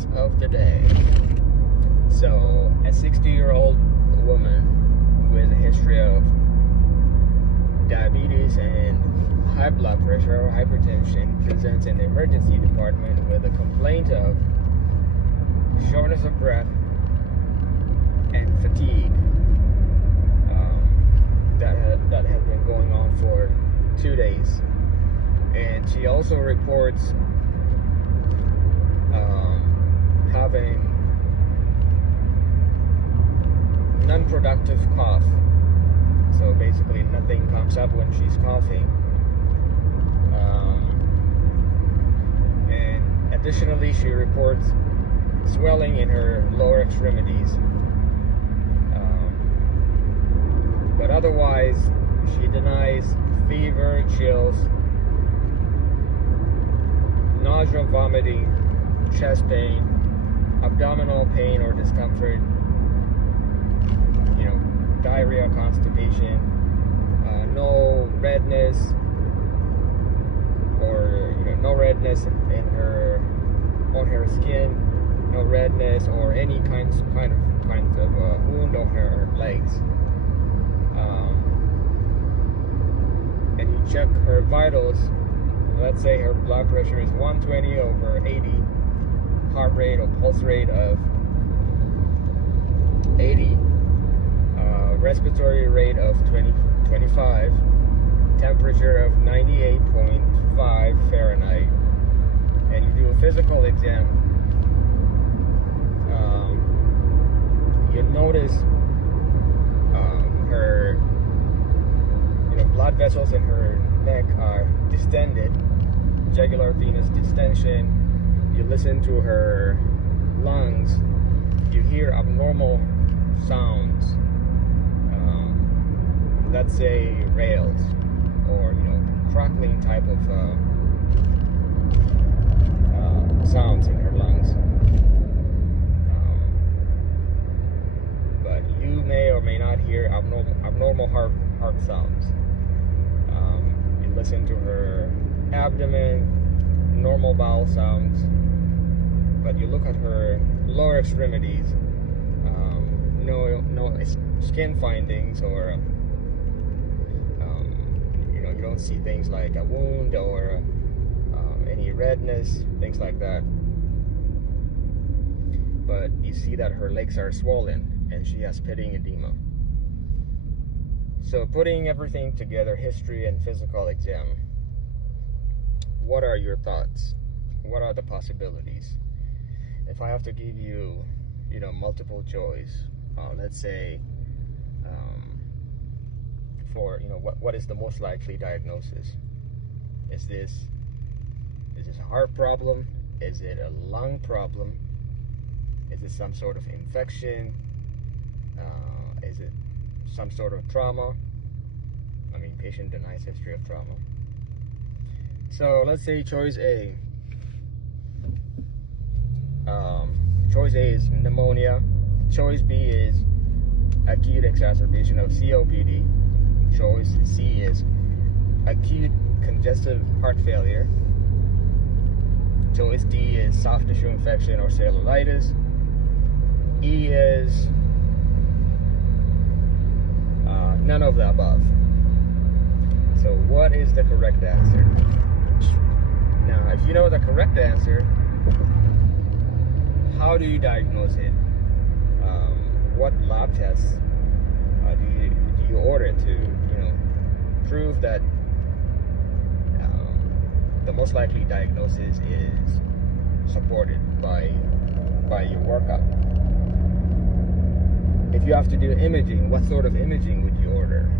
headlines of the day. So, a 60-year-old woman with a history of diabetes and high blood pressure or hypertension presents in the emergency department with a complaint of shortness of breath and fatigue that has been going on for 2 days. And she also reports having non-productive cough. So basically nothing comes up when she's coughing. And additionally, she reports swelling in her lower extremities. But otherwise, she denies fever, chills, nausea, vomiting, chest pain, abdominal pain or discomfort, diarrhea, constipation, no redness or no redness on her skin, no redness or any kind of wound on her legs. And you check her vitals. Let's say her blood pressure is 120 over 80, heart rate or pulse rate of 80, respiratory rate of 25, temperature of 98.5 Fahrenheit, and you do a physical exam. You notice her blood vessels in her neck are distended, jugular venous distension. You listen to her lungs, you hear abnormal sounds, let's say rails or crackling type of sounds in her lungs. But you may or may not hear abnormal heart sounds. You listen to her abdomen, normal bowel sounds, but you look at her lower extremities, no skin findings, or you don't see things like a wound or any redness, things like that. But you see that her legs are swollen and she has pitting edema. So putting everything together, history and physical exam, what are your thoughts? What are the possibilities? If I have to give you, multiple choice, let's say, for what is the most likely diagnosis? Is this a heart problem? Is it a lung problem? Is it some sort of infection? Is it some sort of trauma? Patient denies history of trauma. So let's say choice A. Choice A is pneumonia. Choice B is acute exacerbation of COPD. Choice C is acute congestive heart failure. Choice D is soft tissue infection or cellulitis. E is none of the above. So what is the correct answer? Now, if you know the correct answer, how do you diagnose it? What lab tests do you order to, prove that the most likely diagnosis is supported by your workup? If you have to do imaging, what sort of imaging would you order?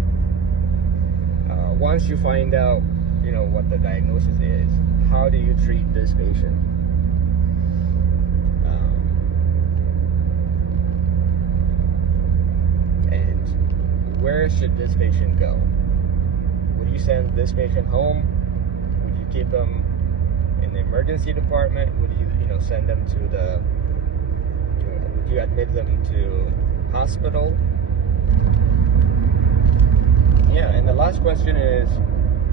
Once you find out, what the diagnosis is, how do you treat this patient? And where should this patient go? Would you send this patient home? Would you keep them in the emergency department? Would you, send them to the, would you admit them to hospital? Yeah, and the last question is,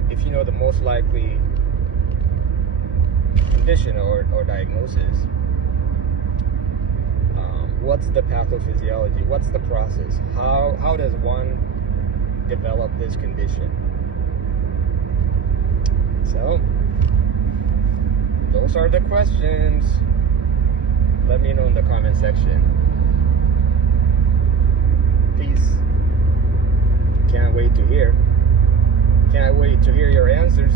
if you know the most likely condition or diagnosis, what's the pathophysiology? What's the process? How does one develop this condition? So, those are the questions. Let me know in the comment section. Peace. Can't wait to hear your answers.